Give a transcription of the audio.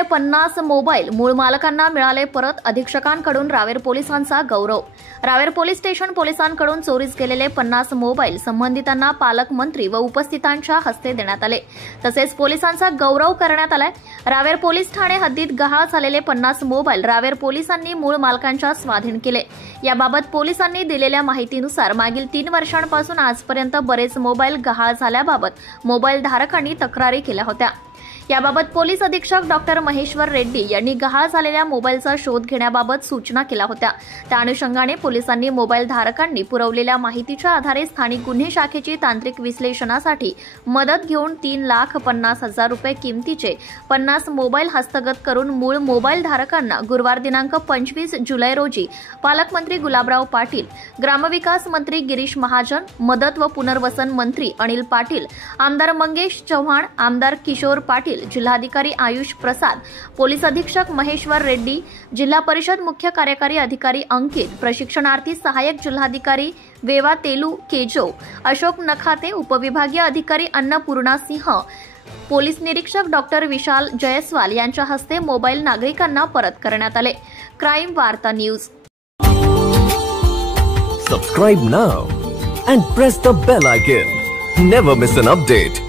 गेलेले 50 मोबाईल मूळ मालकांना मिळाले परत, अधीक्षकांकडून रावेर पोलिसांचा गौरव। रावेर पोलीस स्टेशन पोलिसांकडून चोरीस गेलेले 50 मोबाईल संबंधितांना पालकमंत्री व उपस्थितांच्या हस्ते देण्यात आले। तसेच पोलिसांचा गौरव करण्यात आलाय। रावेर पोलीस ठाणे हद्दीत गहाळ झालेले 50 मोबाईल रावेर पोलिसांनी मूळ मालकांच्या स्वाधीन केले। याबाबत पोलिसांनी दिलेल्या माहितीनुसार मागील 3 वर्षांपासून आजपर्यंत बरेच मोबाईल गहाळ झाल्याबाबत मोबाईल धारकांनी तक्रारी केल्या होत्या। याबाबत पोलीस अधीक्षक डॉक्टर महेश्वर रेड्डी यांनी गहाळ झालेल्या मोबाईलचा शोध घेण्याबाबत सूचना केल्या होत्या। त्या अनुषंगाने पोलिसांनी मोबाईल धारकांनी पुरवलेल्या माहितीच्या आधारे स्थानिक गुन्हे शाखेची तांत्रिक विश्लेषणासाठी मदत घेऊन 3,50,000 रुपये किमतीचे 50 मोबाईल हस्तगत करून मूळ मोबाईल धारकांना गुरुवार दिनांक 25 जुलै रोजी पालकमंत्री गुलाबराव पाटील, ग्रामविकास मंत्री गिरीश महाजन, मदत व पुनर्वसन मंत्री अनिल पाटील, आमदार मंगेश चव्हाण, आमदार किशोर पाटील, जिल्हाधिकारी आयुष प्रसाद, पोलीस अधीक्षक महेश्वर रेड्डी, जिल्हा परिषद मुख्य कार्यकारी अधिकारी अंकित, प्रशिक्षणार्थी सहाय्यक जिल्हाधिकारी वेवा तेलू केजो, अशोक नखाते, उपविभागीय अधिकारी अन्नपूर्णा सिंह, पोलीस निरीक्षक डॉक्टर विशाल जयस्वाल यांच्या हस्ते मोबाईल नागरिकांना परत करण्यात आले। क्राईम वार्ता news. Subscribe now and press the bell icon. Never miss an update.